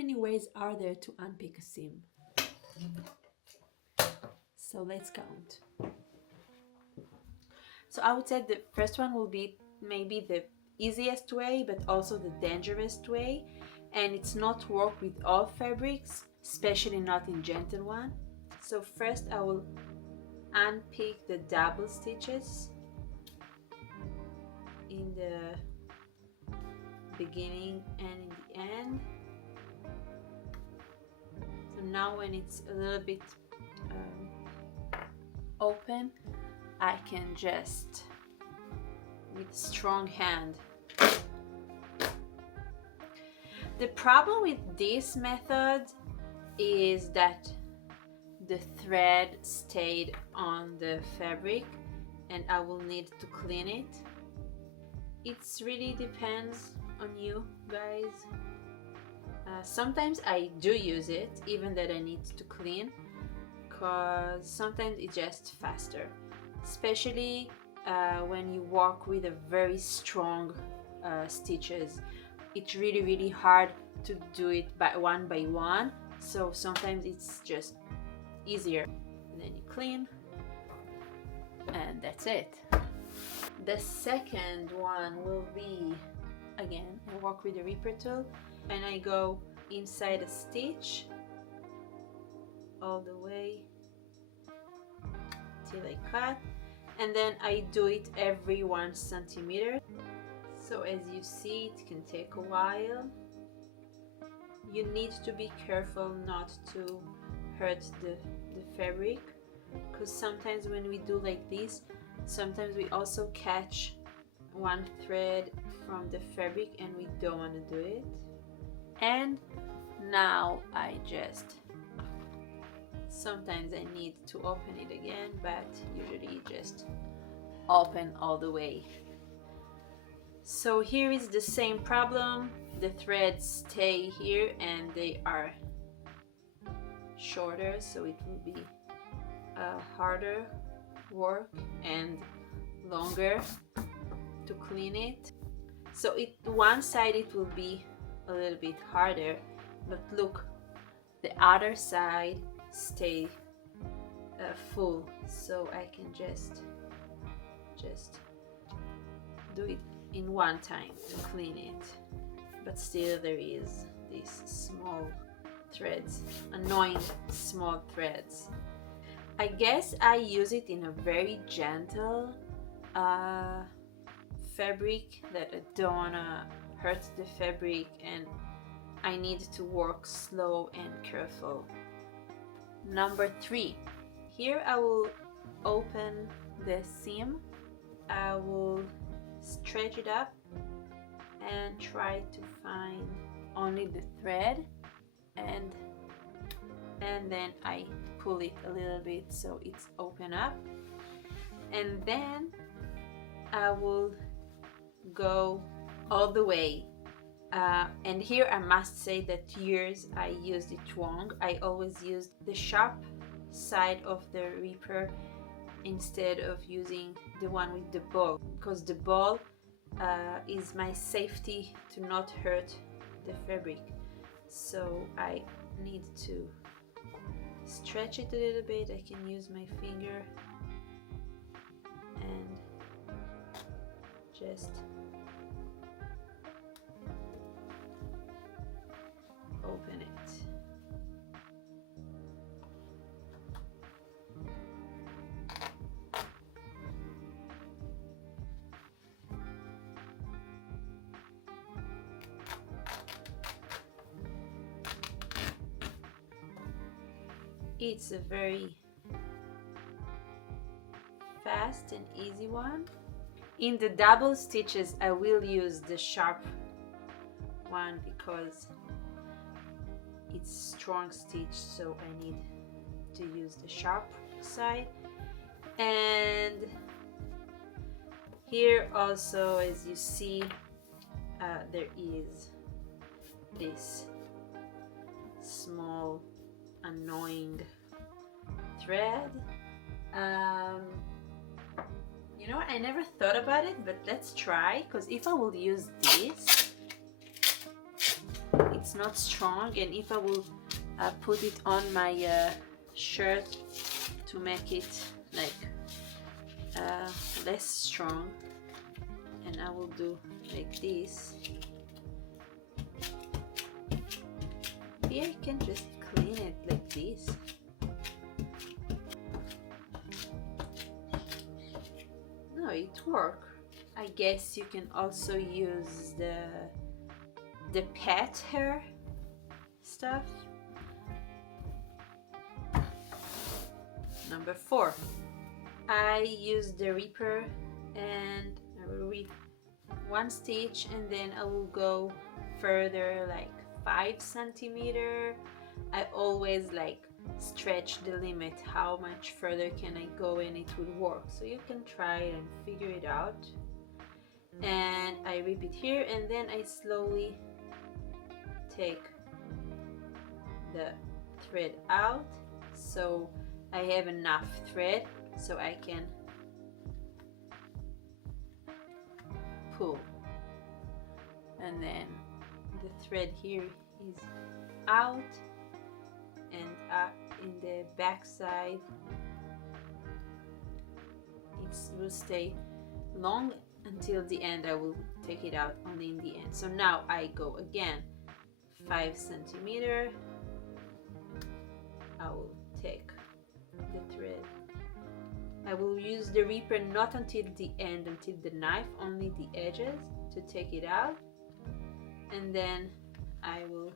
many ways are there to unpick a seam? So let's count. So I would say the first one will be maybe the easiest way, but also the dangerous way, and it's not work with all fabrics, especially not in gentle one. So first I will unpick the double stitches in the beginning and in the end. So now when it's a little bit open, I can just with strong hand. The problem with this method is that the thread stayed on the fabric and I will need to clean it. It really depends on you guys. Sometimes I do use it even that I need to clean, because sometimes it's just faster, especially when you work with a very strong stitches. It's really hard to do it by one, so sometimes it's just easier. And then you clean and that's it. The second one will be, again, I work with a Reaper tool and I go inside a stitch all the way till I cut, and then I do it every 1 centimeter. So as you see, it can take a while. You need to be careful not to hurt the fabric, because sometimes when we do like this, sometimes we also catch one thread from the fabric and we don't want to do it. And now I just, sometimes I need to open it again, but usually just open all the way. So here is the same problem. The threads stay here and they are shorter, so it will be harder work and longer to clean it. So one side it will be a little bit harder, but look, the other side stay full, so I can just do it in one time to clean it. But still there is these small threads, annoying small threads. I guess I use it in a very gentle fabric, that I don't wanna hurt the fabric and I need to work slow and careful. Number 3, here I will open the seam, I will stretch it up and try to find only the thread, and then I pull it a little bit so it's open up, and then I will go all the way. And here I must say that years I used it wrong. I always used the sharp side of the Reaper instead of using the one with the ball, because the ball is my safety to not hurt the fabric. So I need to stretch it a little bit. I can use my finger and just open it. It's a very fast and easy one. In the double stitches I will use the sharp one because it's strong stitch, so I need to use the sharp side. And here also, as you see, there is this small annoying thread. You know, I never thought about it, but let's try, because if I will use this, it's not strong, and if I will put it on my shirt to make it like less strong, and I will do like this. Maybe I can just clean it like this. No, it works. I guess you can also use the pet hair stuff. Number 4, I use the Reaper, and I will read one stitch, and then I will go further like 5 centimeters. I always like stretch the limit, how much further can I go, and it will work. So you can try it and figure it out. And I rip it here, and then I slowly take the thread out, so I have enough thread so I can pull. And then the thread here is out, and up in the back side it will stay long until the end. I will take it out only in the end. So now I go again 5 centimeters. I will take the thread. I will use the Reaper not until the end, until the knife, only the edges to take it out, and then I will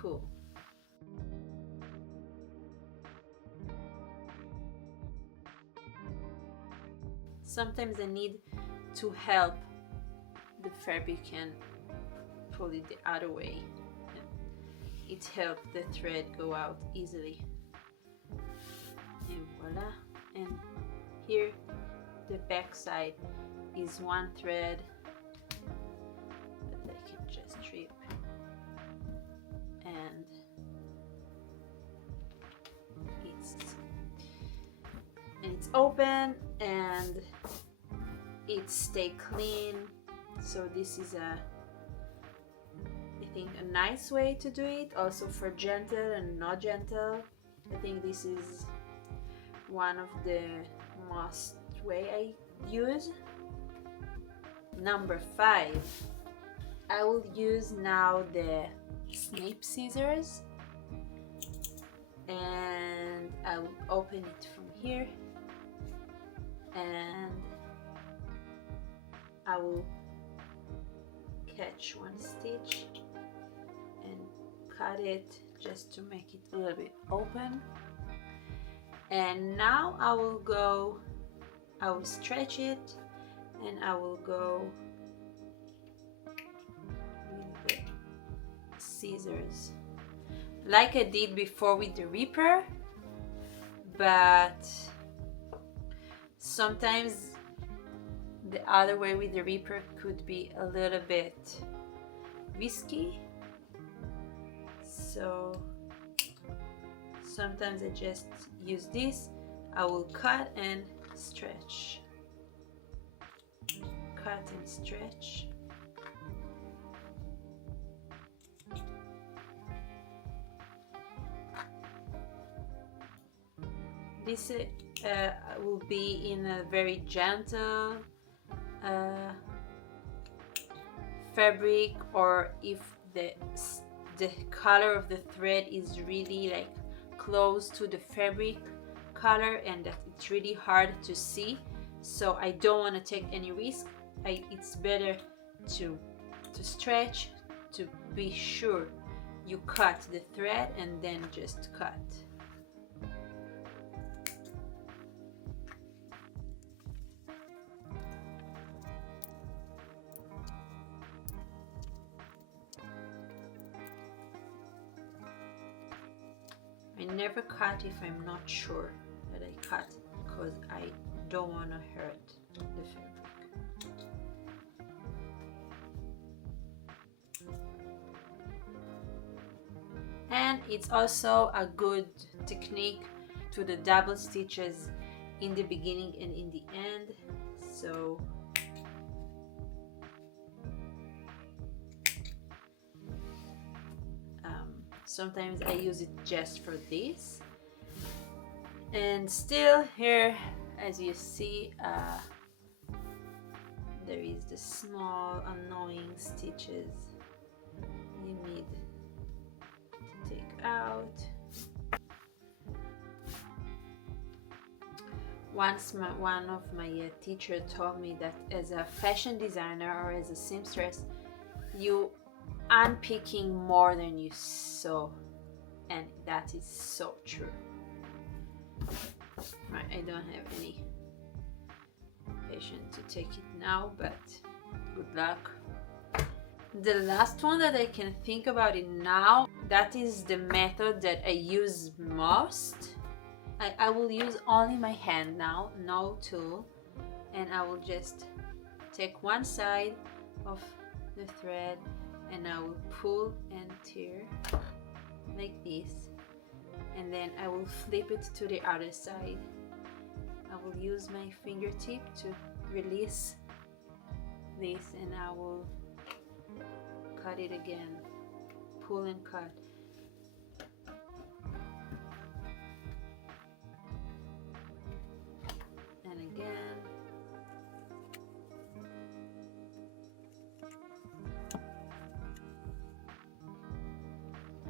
pull. Sometimes I need to help the fabric and pull it the other way. It helps the thread go out easily. And voila. And here the back side is one thread that I can just strip, and it's open and it stay clean. So this is I think a nice way to do it, also for gentle and not gentle. I think this is one of the most way I use. Number 5, I will use now the snip scissors, and I will open it from here, and I will catch one stitch and cut it just to make it a little bit open. And now I will stretch it, and I will go with the scissors like I did before with the Reaper, but sometimes the other way with the Reaper could be a little bit risky, so sometimes I just use this. I will cut and stretch, cut and stretch. This will be in a very gentle fabric, or if the color of the thread is really like close to the fabric color and that it's really hard to see, so I don't want to take any risk. It's better to stretch, to be sure you cut the thread and then just cut. I never cut if I'm not sure that I cut, because I don't want to hurt the fabric. And it's also a good technique to the double stitches in the beginning and in the end. So Sometimes I use it just for this. And still here, as you see, there is the small annoying stitches you need to take out. Once one of my teacher told me that as a fashion designer or as a seamstress, you unpicking more than you sew, and that is so true. Right, I don't have any patience to take it now, but good luck. The last one that I can think about it now, that is the method that I use most. I will use only my hand now, no tool, and I will just take one side of the thread and I will pull and tear like this, and then I will flip it to the other side. I will use my fingertip to release this, and I will cut it again, pull and cut. And again.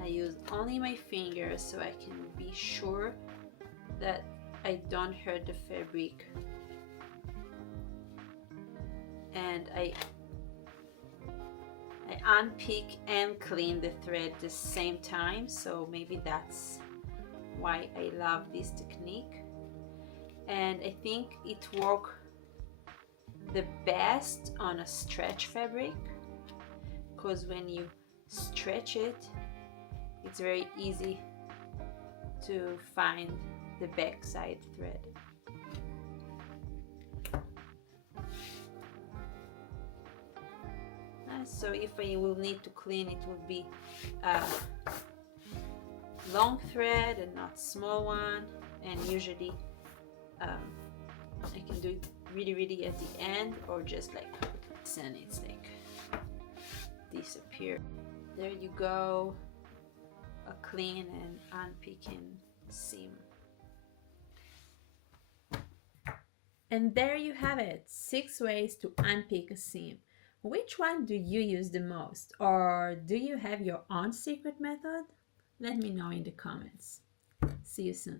I use only my fingers so I can be sure that I don't hurt the fabric. And I unpick and clean the thread at the same time, so maybe that's why I love this technique. And I think it works the best on a stretch fabric, because when you stretch it, it's very easy to find the backside thread. So if I will need to clean, it will be a long thread and not small one, and usually I can do it really at the end, or just like and it's like disappear. There you go, a clean and unpicking seam. And there you have it, 6 ways to unpick a seam. Which one do you use the most, or do you have your own secret method? Let me know in the comments. See you soon.